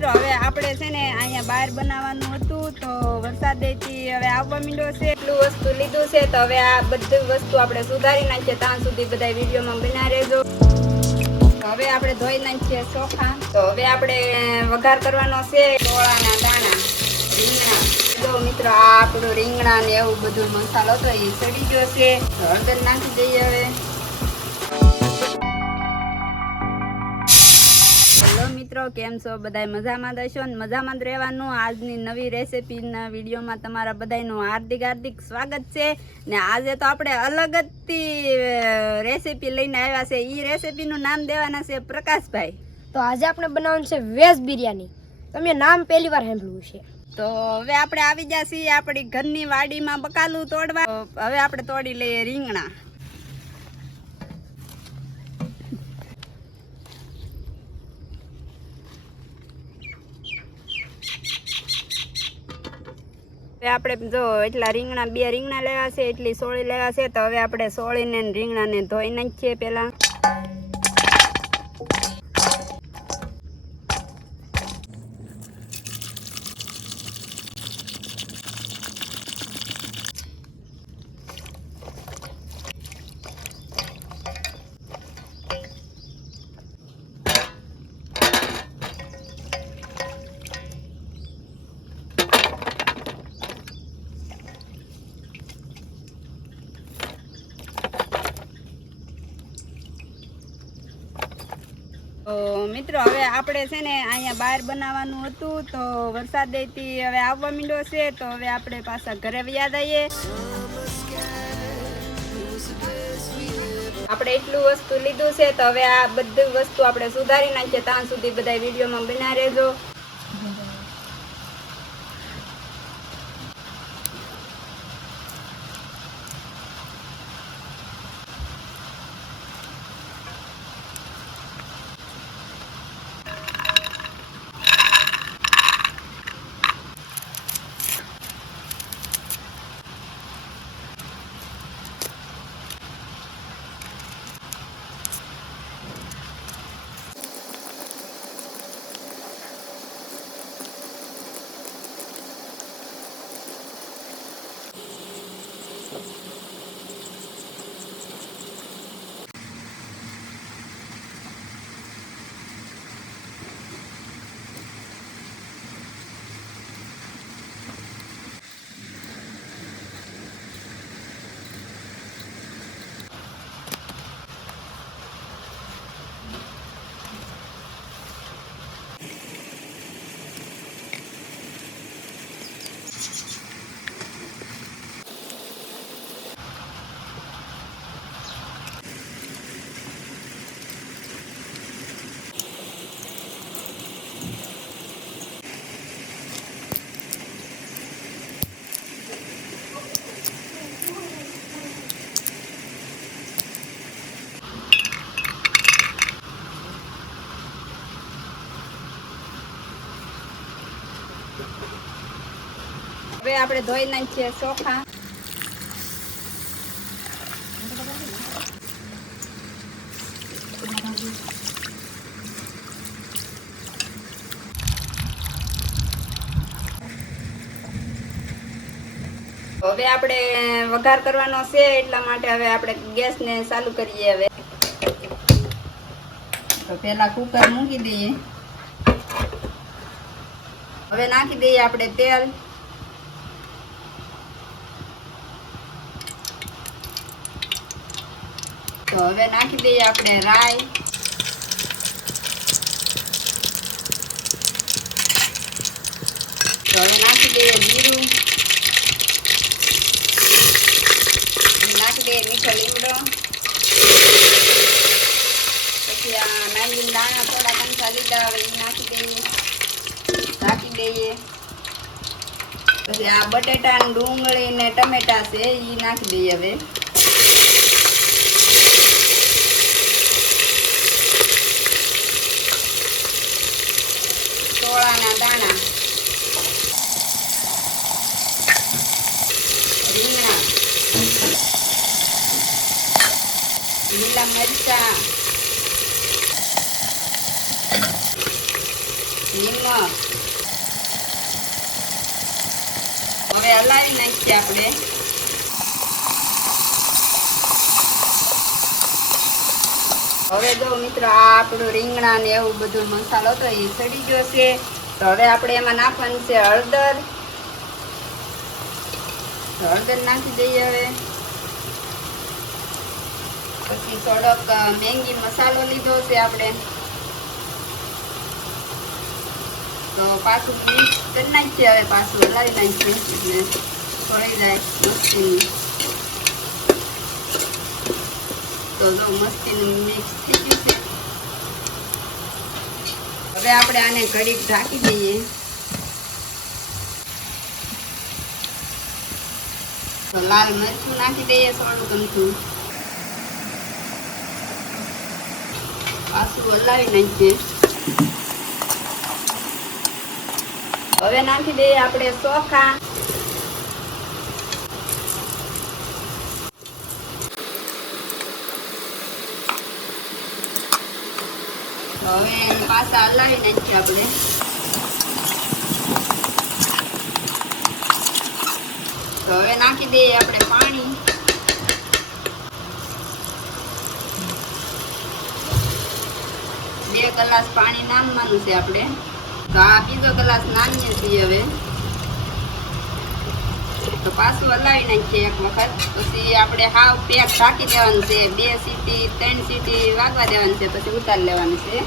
મિત્રો હવે આપણે છે ને અહીંયા બહાર બનાવવાનું હતું તો વરસાદેથી હવે આવવા માંડ્યો છે એટલું વસ્તુ લીધું છે તો હવે આ બધી વસ્તુ આપણે સુધારી નાખીએ ત્યાં સુધી બધા વિડીયોમાં બના રહેજો હવે આપણે ધોઈ નાખીએ ચોખા તો હવે આપણે વઘાર કરવાનો છે ટોળાના દાણા રીંગણા જો મિત્રો આ આપણું રીંગણા ને એવું બધું મસાલો તો એ ચડી ગયો છે હળદર નાખી દઈએ હવે હેલો મિત્રો કેમ છો બધા મજામાં દશો ને મજામાં જ રહેવાનું આજની નવી રેસીપીના વિડીયોમાં તમારા બધાનું હાર્દિક સ્વાગત છે ને આજે તો આપણે અલગ જ રેસીપી લઈને આવ્યા છે એ રેસીપીનું નામ દેવાના છે પ્રકાશભાઈ તો આજે આપણે બનાવવાનું છે વેજ બિરયાની તમે નામ પહેલી વાર સાંભળ્યું છે તો હવે આપણે આવી ગયા છીએ આપણી ઘરની વાડીમાં બકાલું તોડવા હવે આપણે તોડી લઈએ રીંગણા હવે આપણે જો એટલા રીંગણા 2 રીંગણા લેવા છે એટલી સોળી લેવા છે તો હવે આપણે સોળીને રીંગણાને ધોઈ નાખીએ પહેલા તો મિત્રો હવે આપણે છે ને અહીંયા બહાર બનાવવાનું હતું તો વરસાદેથી હવે આવવા માંડ્યો છે તો હવે આપણે પાછા ઘરે યાદ આવીએ આપણે એટલું વસ્તુ લીધું છે તો હવે આ બધી વસ્તુ આપણે સુધારી નાખીએ ત્યાં સુધી બધા વિડીયોમાં બના રહેજો હવે આપણે ધોઈ નાખીએ ચોખા હવે આપણે વઘાર કરવાનો છે એટલા માટે હવે આપણે ગેસને ચાલુ કરીએ હવે તો પહેલા કુકર મૂકી દઈએ હવે નાખી દઈએ આપણે તેલ તો હવે નાખી દઈએ આપણે રાઈ તો હવે નાખી દઈએ જીરું નાખી દઈએ મીઠો લીમડો પછી આ નાંગીના દાણા થોડા કંસા લીધા હવે એ નાખી દઈએ નાખી દઈએ પછી આ બટેટા ડુંગળી ને ટમેટા છે એ નાખી દઈએ હવે ટોળાના દાણા રીંગણા લીલા મરચાં લીમક. હવે હલાવી નાખીએ આપણે. હવે જો મિત્રો આ આપણું રીંગણા ને એવું બધું મસાલો તો એ સડી ગયો છે. તો હવે આપણે એમાં નાખવાનું છે હળદર. હળદર નાખી દઈએ હવે. પછી થોડોક મેંગી મસાલો લીધો છે આપણે. તો પાછું મિક્સ કરી નાખીએ. હવે પાછું હલાવી નાખીએ એટલે ફરાઈ જાય મસ્તીનું. તો જો મસ્તીનું મિક્સ થઈ ગયું છે. હવે આપણે આને ઘડીક ઢાંકી દઈએ. તો લાલ મરચું નાખી દઈએ થોડુંક અમથું. પાછું હલાવી નાખીએ. હવે નાખી દઈએ આપણે ચોખા. હવે એને પાછા હલાવી નાખીએ આપણે. તો હવે નાખી દઈએ આપણે પાણી. બે ગ્લાસ પાણી નાખવાનું છે આપણે. તો આ બીજો ગ્લાસ નાખીએ છીએ હવે. તો પાછું હલાવી નાખીએ એક વખત. પછી આપણે હાવ પેક ઢાંકી દેવાનું છે. 2 સીટી 3 સીટી વાગવા દેવાનું છે. પછી ઉતારી લેવાનું છે.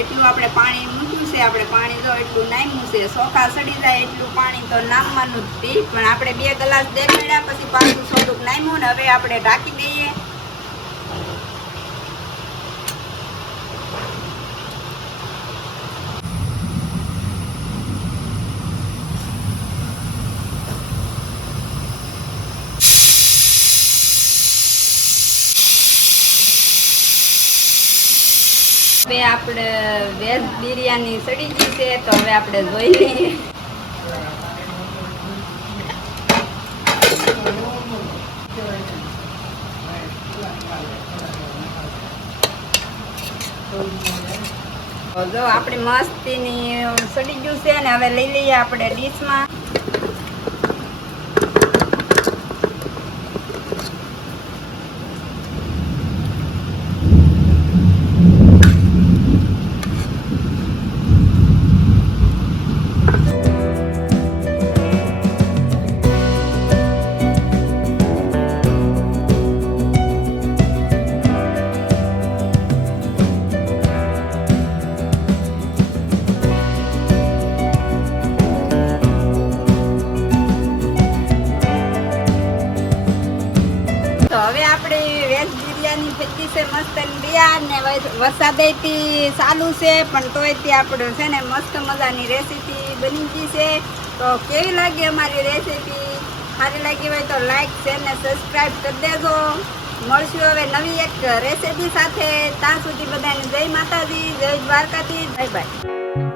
એટલું આપણે પાણી મૂક્યું છે. આપણે પાણી તો એટલું નાખ્યું છે. ચોખા સડી જાય એટલું પાણી તો નાખવાનું જ હતી. પણ આપણે 2 ગ્લાસ દેખાડ્યા પછી પાછું થોડુંક નાખ્યું ને હવે આપણે ઢાંકી દઈએ. હવે આપણે વેજ બિરયાની સડી ગઈ છે. તો હવે આપણે જોઈ લઈએ. તો જો આપણી મસ્તીની સડી ગયું છે ને હવે લઈ લઈએ આપણે ડીશમાં. તો હવે આપણી વેજ બિરયાની થઈ ગઈ છે મસ્ત તૈયાર ને વરસાદેથી ચાલુ છે પણ તોય તે આપણું છે ને મસ્ત મજાની રેસીપી બની ગઈ છે. તો કેવી લાગી અમારી રેસીપી? સારી લાગી હોય તો લાઈક શેર ને સબસ્ક્રાઈબ કરી દેજો. મળશું હવે નવી એક રેસીપી સાથે. ત્યાં સુધી બધાને જય માતાજી, જય દ્વારકાથી, બાય બાય.